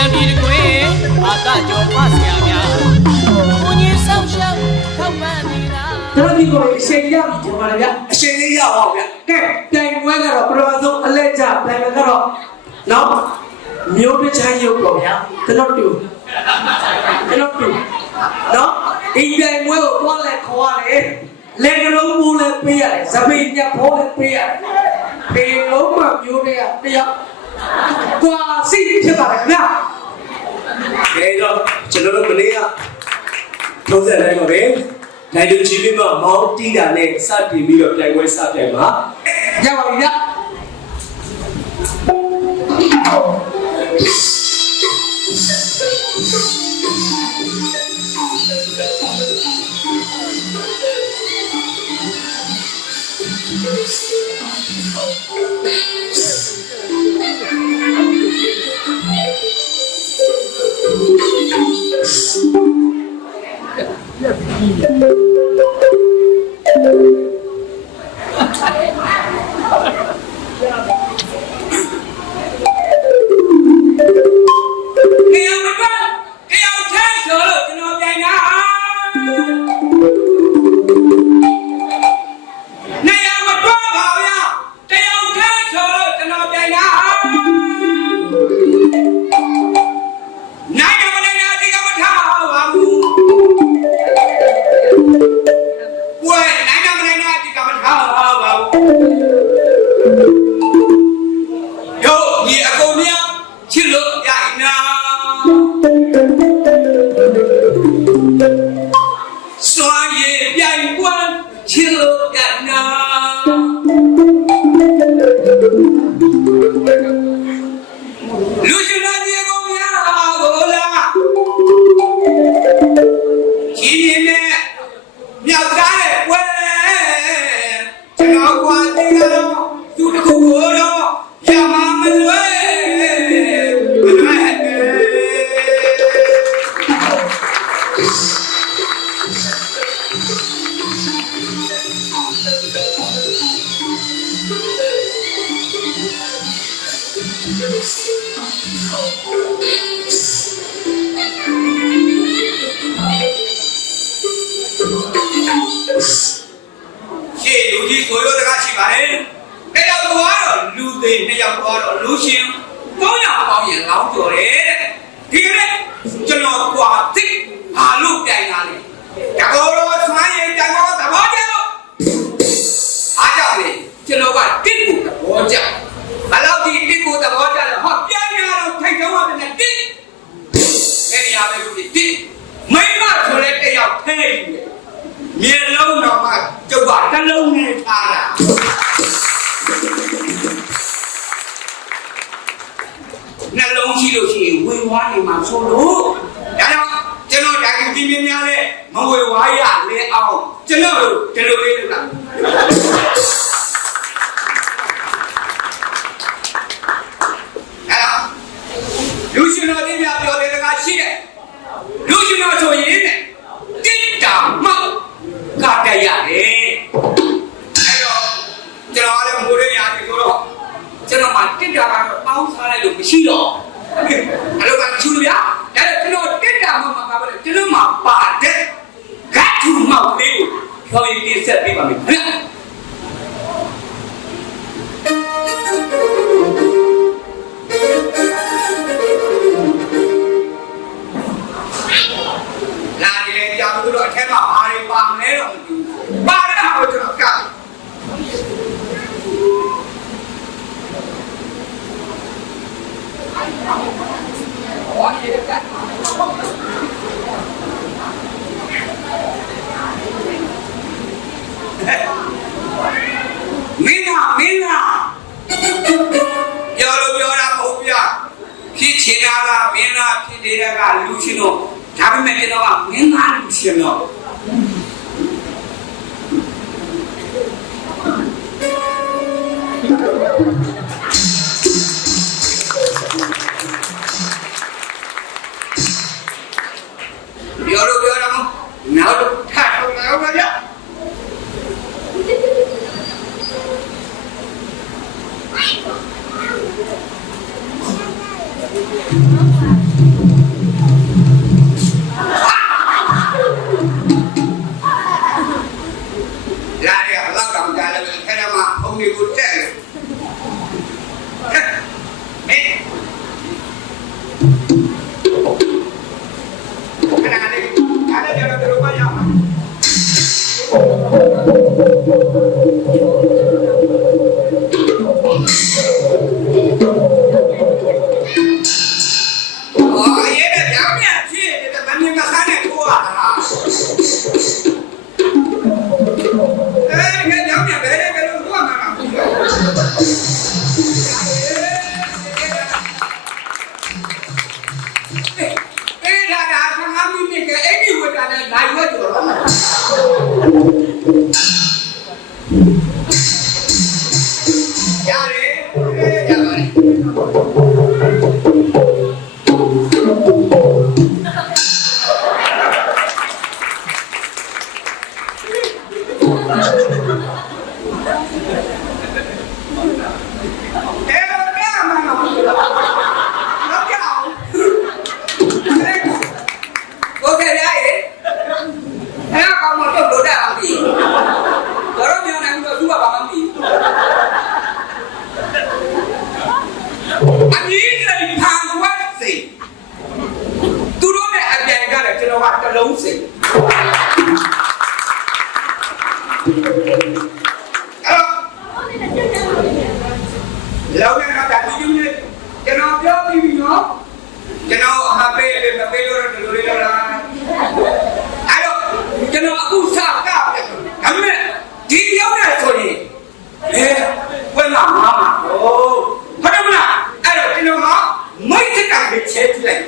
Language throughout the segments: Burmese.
မြန်ပြည်တွင်ဘာသာကျော်ဖဆရာများကိုကြီးဆောင်ရှောက်ထောက်ပံ့နေတာတို့ဒီကိုအချိန်ရပြီဒီမှာဗျအချိန်လေးရအောင်ဗျကဲတိုင်ပွဲကတော့ပထမဆုံးအလက်ကျတိုင်ပွဲကတော့နော်မျိုးတချမ်းရုပ်ပေါ့ဗျာကျွန်တော်တူနော်ဒီတိုင်ပွဲကိုတွားလဲခေါ်ရတယ်လေကလုံးမူလည်းပေးရတယ်ဇပိညက်ဖို့လည်းပေးရတယ်ပေလုံးမမျိုးတွေကတယောက်ကွာစီဖြစ်ပါတယ်ခင်ဗျာကဲတော့ကျွန်တော်တို့ကလေးကထုံးစံတိုင်းပါပဲနိုင်တူချီပြီးမှမောင်းတီးတာနဲ့စတင်ပြီးတော့ပြိုင်ပွဲစပြိုင်မှာရပါပြီဗျာ လာရလောက်တောင်ကြလည်းခဲရမှာဘုံတွေကိုတက်တယ်ဟဲ့ခဏလေးအားလည်းကြတော့တို့ပါရအောင်လုံးစိတ်လောက်နေတာဒါဒီနေ့ကျွန်တော်ပြောပြီးပြီနော်ကျွန်တော်အမပေးလေမပေးလို့တော့လူတွေလောက်လာအဲ့တော့ကျွန်တော်အခုစကပြတယ်ဒါပေမဲ့ဒီရောက်နေဆိုရင်ဝက်လာမှာဟုတ်တယ်မလားအဲ့တော့ကျွန်တော်ကမိတ်တက်ကပဲချဲကြည့်လိုက်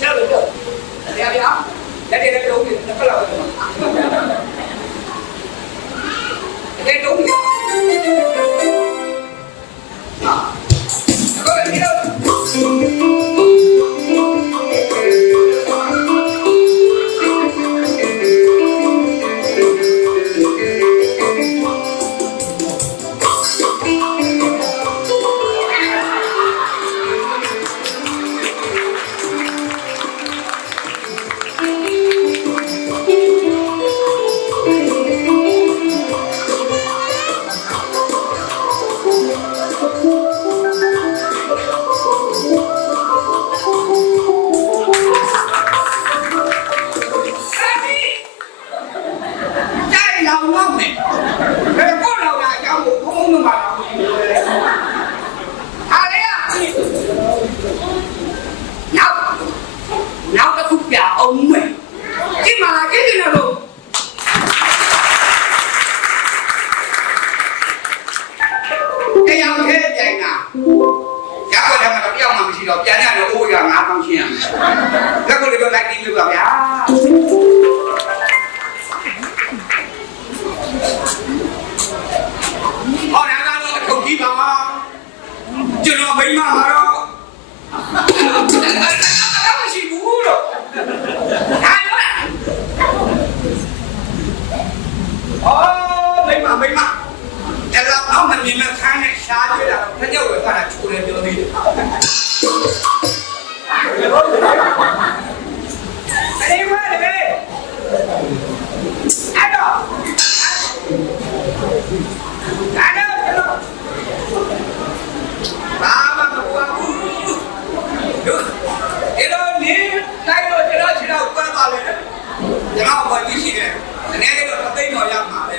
ဆက်လို့တော့ဗျာလက်တွေလည်းလုံးနေတစ်ခါလောက်တော့အဲ့တုံးဟာကောင်းပြီတော့ပြန်ရတော့အိုးရငါးပေါင်းရှင်းရမယ်လက်ကိုလေးတော့လိုက်ပြီးပြပါဗျာဟောနာကတော့အထုပ်ကြီးပါကျွန်တော်မိမမှာတော့မရှိဘူးလို့ဟာလို့အော်မိမအဲ့လောက်အောင်မမြင်မဲ့ခန်းနဲ့ရှားကြတာခက်ကြောက်ရတာချိုးတယ်ပြောသေးတယ်အဲ့ဒီမှာလေအဲ့တော့ဘာမှမပွားဘူးဒီလိုနေတိုင်းတော့ကျွန်တော်ခြေတော့ကွဲသွားလေကျွန်တော်ဘာကြည့်ရှိတယ်အနေနဲ့တော့သိတော့ရမှာပဲ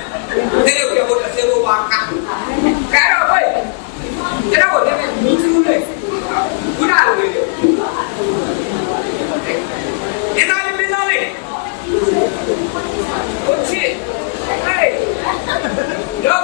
ဒီလိုပြောဖို့တစ်စေဖို့ပါကဲတော့ဟဲ့ကျွန်တော်တို့လည်းမင်းသူလေခုနလိုလေဒီနာလေးမင်းသားလေးဟုတ်ချစ်ဟဲ့တော့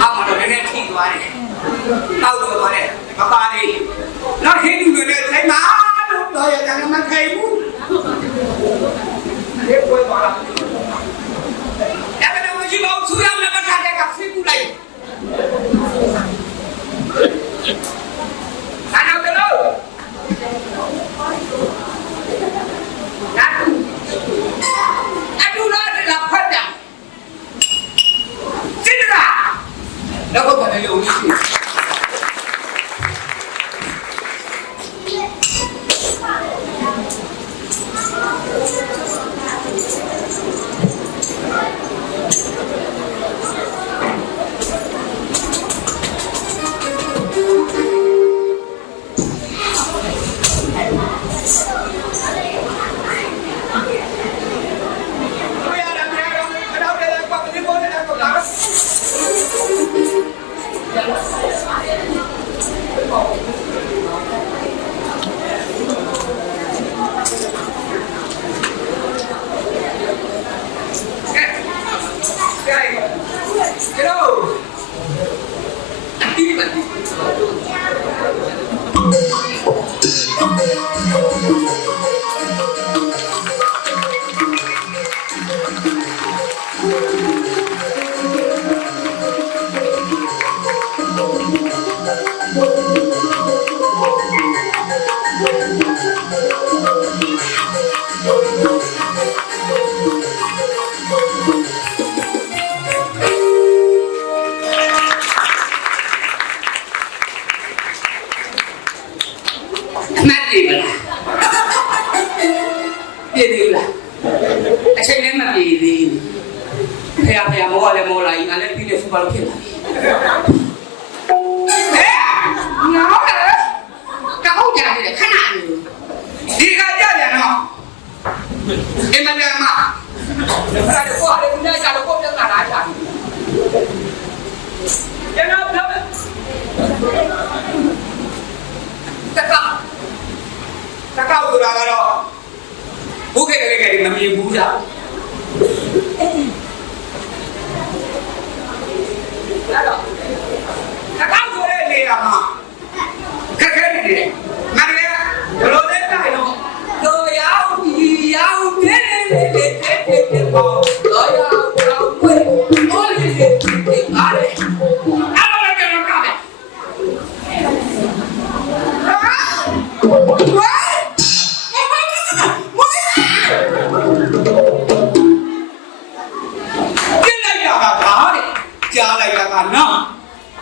ဘာမှမလုပ်နဲ့အောက်တော့သွားတယ်မပါလေးနောက်ဟင်းလူတွေလည်းထိုင်မှာလို့တော့ရတာမထိုင်ဘူးဒီပွဲသွားတာအဲ့ဒါမရှိပါဘူးသူရမပတ်ထားတဲ့ကဖိကူလိုက်အဲ့တော့တော့အတူလာတဲ့ဖတ်တယ်စစ်ရာတော့ဘာလဲလို့ရှိ မှတ်ပြီလားပြည်သေးလားအချိန်လည်းမပြေသေးဘူးဖေဖေမောလည်းမောလာရင်ငါလည်းပြီးလေစူပါလို့ဖြစ်လာပြီငါလည်းကောင်းကြတယ်ခဏနေဒီကကြတယ်နော်အမလည်းမအဲ့ဒါကိုလည်းဒီနေ့ကျတော့ကိုပြန်လာတာချာကျွန်တော်ပြောမယ်တကောက်ဆိုတာကတော့ဘုခေကလေးကမမြင်ဘူးကြာအဲ့တော့တကောက်ဆိုတဲ့နေရာမှာခက်ခဲနေတယ်မန္တလေးဘလို့လဲတိုင်းတော့တို့ရောက်ဒီရောက်တဲ့တဲ့ပေါ့တို့ရောက်ဝဲဟိုလေအားလေအဲ့လိုလည်းကျွန်တော်ကမယ်ဝဲကြားလိုက်တာကနော်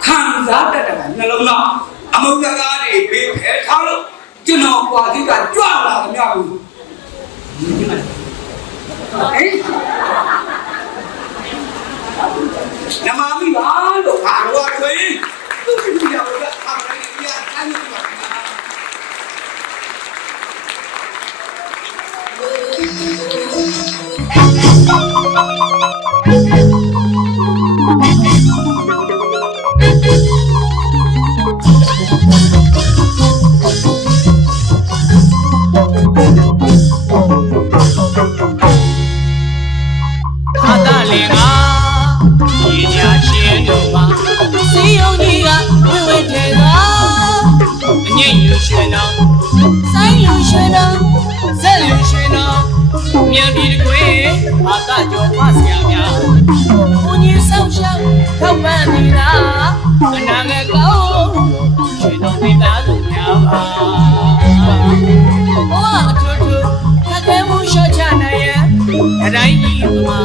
ခံစားတတ်တယ်နှလုံးသားအမုန်းစကားတွေဘေးဖယ်ထားလို့ကျွန်တော်ကွာဒီကကြွလာသမျှဘူးဟဲ့နမမီပါလို့ဟာတော့ခွေးသူ့ပြရတော့အမလေးပြအမ်းပါမြန်ပြီးတခွေဘာသာကြောဖဆရာများဘုန်းကြီးဆောက်ရှောက်ထောက်ပံ့နေတာအနာဂတ်ကောင်းရှင်တော်မိသားစုများပါဘဝအထူးထူးခက်ခဲမှုလျှော့ချနိုင်ရန်အတိုင်းကြီးမှာ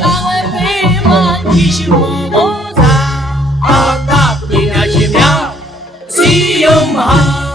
တာဝန်ပေးမှကြည့်ရှုမောသာအာသပညာရှင်များစီယုံမဟာ